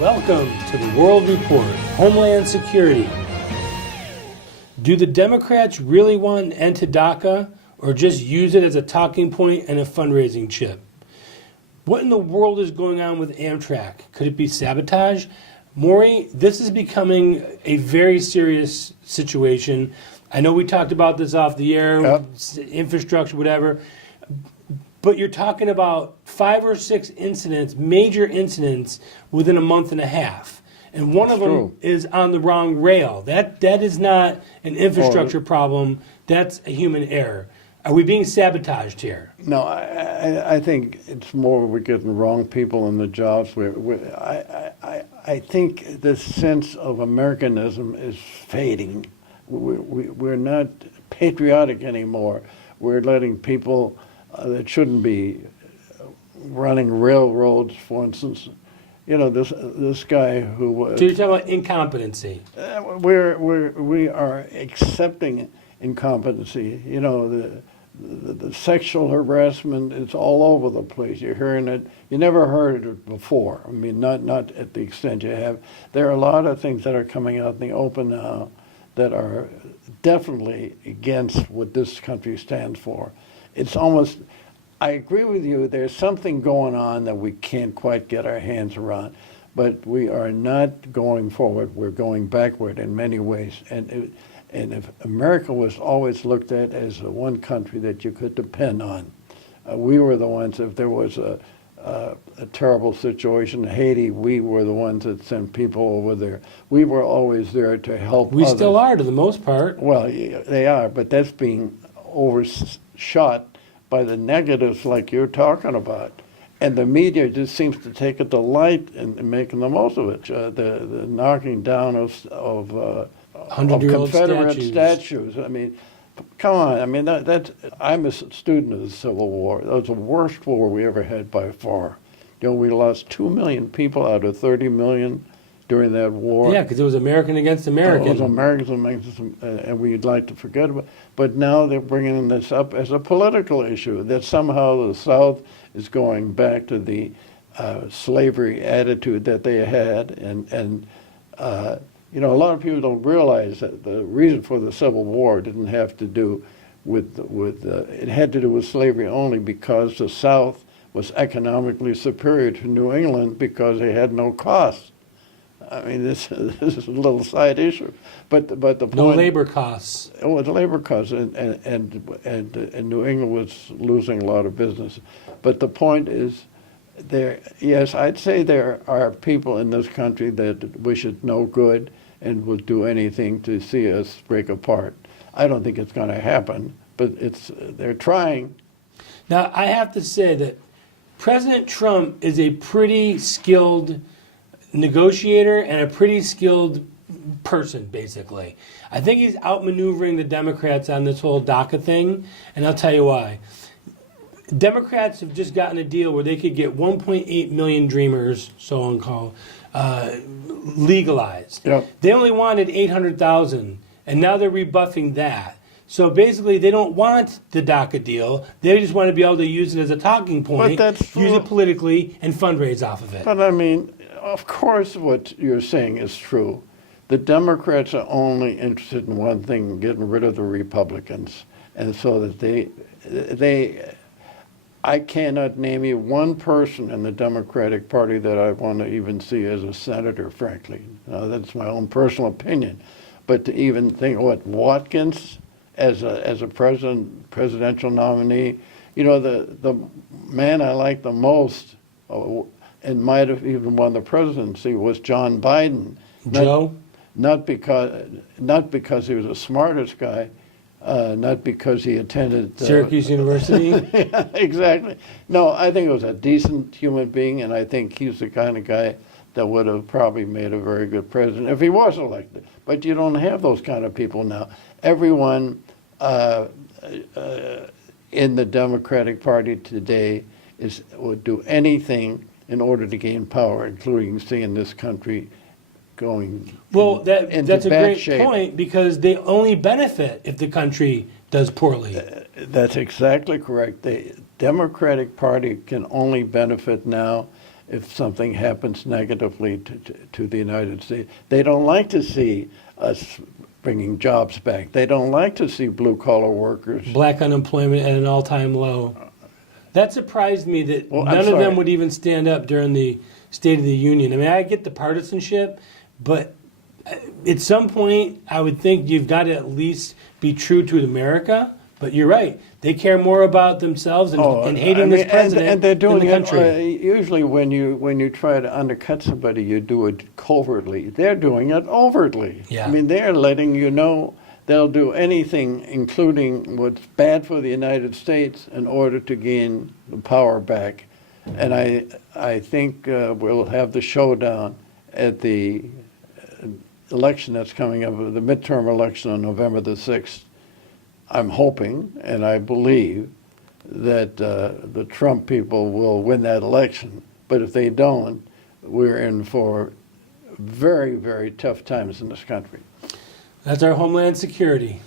Welcome to the World Report, Homeland Security. Do the Democrats really want an end to DACA, or just use it as a talking point and a fundraising chip? What in the world is going on with Amtrak? Could it be sabotage? Maury, this is becoming a very serious situation. I know we talked about this off the air, infrastructure, whatever, but you're talking about 5 or 6 incidents, major incidents, within a month and a half. And one of them is on the wrong rail. That is not an infrastructure problem. That's a human error. Are we being sabotaged here? No, I think it's more we're getting the wrong people in the jobs. I think this sense of Americanism is fading. We're not patriotic anymore. We're letting people that shouldn't be running railroads, for instance. You know, this guy who. So you're talking about incompetency. We are accepting incompetency. You know, the sexual harassment, it's all over the place. You're hearing it. You never heard it before. I mean, not at the extent you have. There are a lot of things that are coming out in the open now that are definitely against what this country stands for. It's almost, I agree with you, there's something going on that we can't quite get our hands around, but we are not going forward. We're going backward in many ways. And if America was always looked at as the one country that you could depend on, we were the ones, if there was a terrible situation in Haiti, we were the ones that sent people over there. We were always there to help We others. still are, to the most part. Well, they are, but that's being overshot by the negatives like you're talking about. And the media just seems to take a delight in making the most of it. The knocking down of Confederate statues. I mean, come on. I mean, I'm a student of the Civil War. That was the worst war we ever had by far. You know, we lost 2 million people out of 30 million during that war. Yeah, because it was American against American. It was Americans, and we'd like to forget about it. But now they're bringing this up as a political issue, that somehow the South is going back to the slavery attitude that they had. And you know, a lot of people don't realize that the reason for the Civil War didn't have to do with it had to do with slavery only because the South was economically superior to New England because they had no costs. I mean, this is a little side issue, but the point. No labor costs. Oh, the labor costs, and New England was losing a lot of business. But the point is, yes, I'd say there are people in this country that wish it no good and would do anything to see us break apart. I don't think it's going to happen, but they're trying. Now, I have to say that President Trump is a pretty skilled negotiator and a pretty skilled person, basically. I think he's outmaneuvering the Democrats on this whole DACA thing, and I'll tell you why. Democrats have just gotten a deal where they could get 1.8 million Dreamers, so-called, legalized. Yep. They only wanted 800,000, and now they're rebuffing that. So basically, they don't want the DACA deal. They just want to be able to use it as a talking point, use it politically, and fundraise off of it. But I mean, of course what you're saying is true. The Democrats are only interested in one thing, getting rid of the Republicans. And so that I cannot name you one person in the Democratic Party that I want to even see as a senator, frankly. Now, that's my own personal opinion. But to even think, Watkins as a presidential nominee, you know, the man I like the most, and might have even won the presidency, was John Biden. Not because he was the smartest guy, not because he attended Syracuse University. Yeah, exactly. No, I think he was a decent human being, and I think he's the kind of guy that would have probably made a very good president if he was elected. But you don't have those kind of people now. Everyone in the Democratic Party today would do anything in order to gain power, including seeing this country going that's a great shape. point, because they only benefit if the country does poorly. That's exactly correct. The Democratic Party can only benefit now if something happens negatively to the United States. They don't like to see us bringing jobs back. They don't like to see blue-collar workers. Black unemployment at an all-time low. That surprised me that Well, I'm none of them sorry. would even stand up during the State of the Union. I mean, I get the partisanship, but at some point, I would think you've got to at least be true to America. But you're right; they care more about themselves and hating I mean, this president and they're doing than the it. country. Usually, when you try to undercut somebody, you do it covertly. They're doing it overtly. Yeah. I mean, they're letting you know they'll do anything, including what's bad for the United States, in order to gain the power back. And I think we'll have the showdown at the election that's coming up, the midterm election on November the 6th. I'm hoping and I believe that the Trump people will win that election. But if they don't, we're in for very, very tough times in this country. That's our Homeland Security.